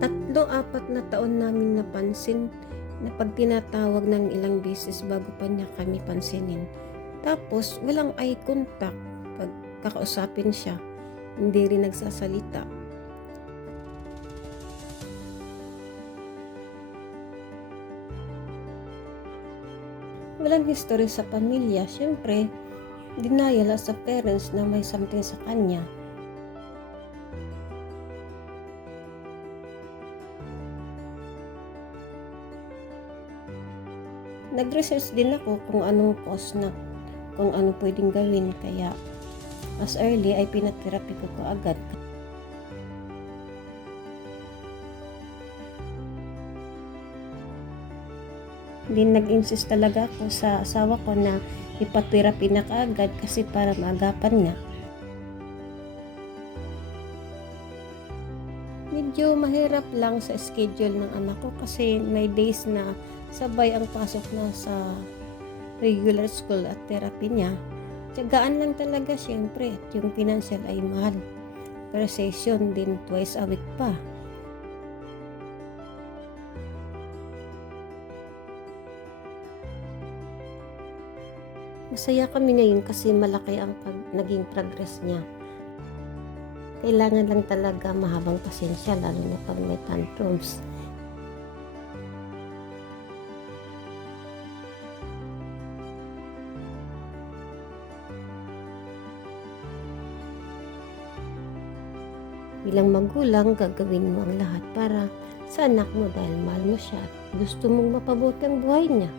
3-4 na taon namin napansin na 'pag tinatawag ng ilang beses bago pa niya kami pansinin. Tapos walang eye contact 'pag kakausapin siya, hindi rin nagsasalita. Walang history sa pamilya, siyempre denial as a parents na may something sa kanya. Nag-research din ako kung anong cause na, kung ano pwedeng gawin, kaya as early ay pinatherapy ko kaagad. Din nag-insist talaga ako sa asawa ko na ipatherapy na kaagad kasi para maagapan niya. Medyo mahirap lang sa schedule ng anak ko kasi may days na sabay ang pasok na sa regular school at therapy niya. Tiyagaan lang talaga siyempre at yung financial ay mahal. Per session din twice a week pa. Masaya kami ngayon kasi malaki ang naging progress niya. Kailangan lang talaga mahabang pasensya lalo na pag may tantrums. Bilang magulang, gagawin mo ang lahat para sa anak mo dahil mahal mo siya at gusto mong mapabuti ang buhay niya.